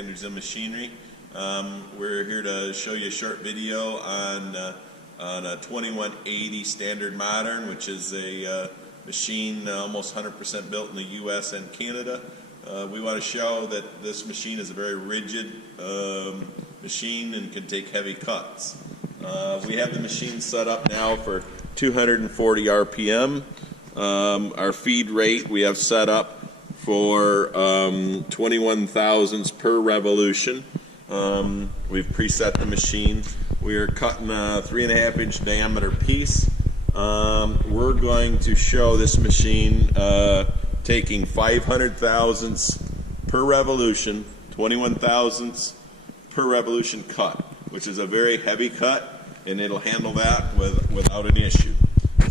standards in machinery. We're here to show you a short video on a 2180 standard modern, which is a machine almost 100% built in the US and Canada. We want to show that this machine is a very rigid machine and can take heavy cuts. We have the machine set up now for 240 RPM. Our feed rate we have set up for 21 thousandths per revolution. We've preset the machine. We are cutting a 3.5 inch diameter piece. We're going to show this machine taking 500 thousandths per revolution, 21 thousandths per revolution cut, which is a very heavy cut, and it'll handle that without an issue.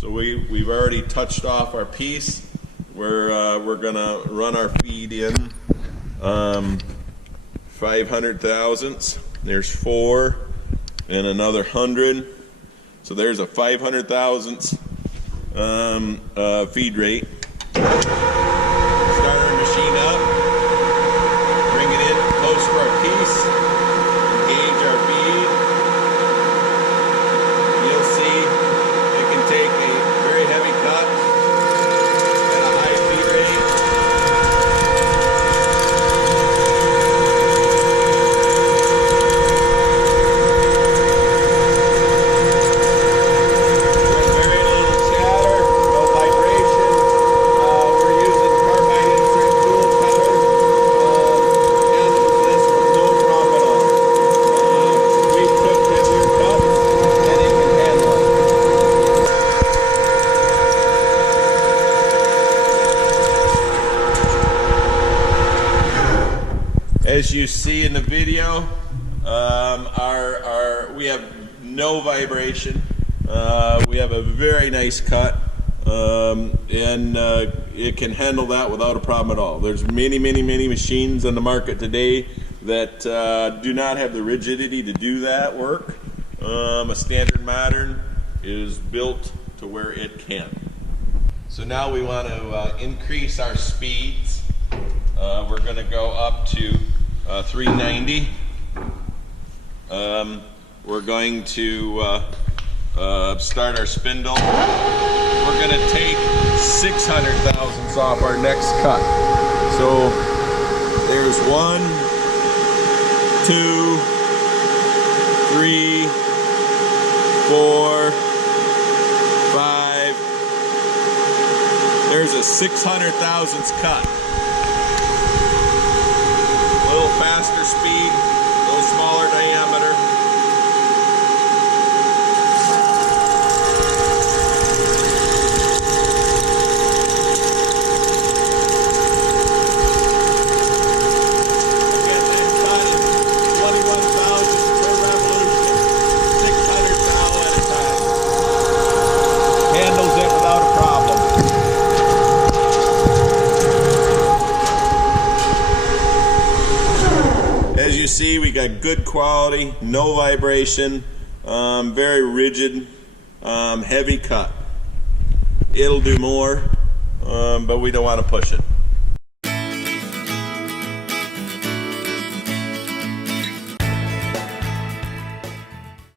So we've already touched off our piece. We're gonna run our feed in 500 thousandths. There's 4 and another 100. So there's a 500 thousandths feed rate. Start our machine up, bring it in close to our piece, engage our feed. You'll see it can take a very heavy cut at a high feed rate. Very little chatter, no vibration. We're using carbide insert tool cutter. Handles this with no problem at all. We took heavier cuts and it can handle it. As you see in the video, we have no vibration. We have a very nice cut, and it can handle that without a problem at all. There's many machines on the market today that do not have the rigidity to do that work. A standard modern is built to where it can. So now we want to increase our speeds. We're going to go up to 390. We're going to start our spindle. We're going to take 600 thousandths off our next cut. So there's 1, 2, 3, 4, 5. There's a 600 thousandths cut. A little faster speed, a little smaller diameter. Again, that cut is 21 thousandths per revolution, 600 thou at a time. Handles it without a problem. As you see, we got good quality, no vibration, very rigid, heavy cut. It'll do more, but we don't want to push it.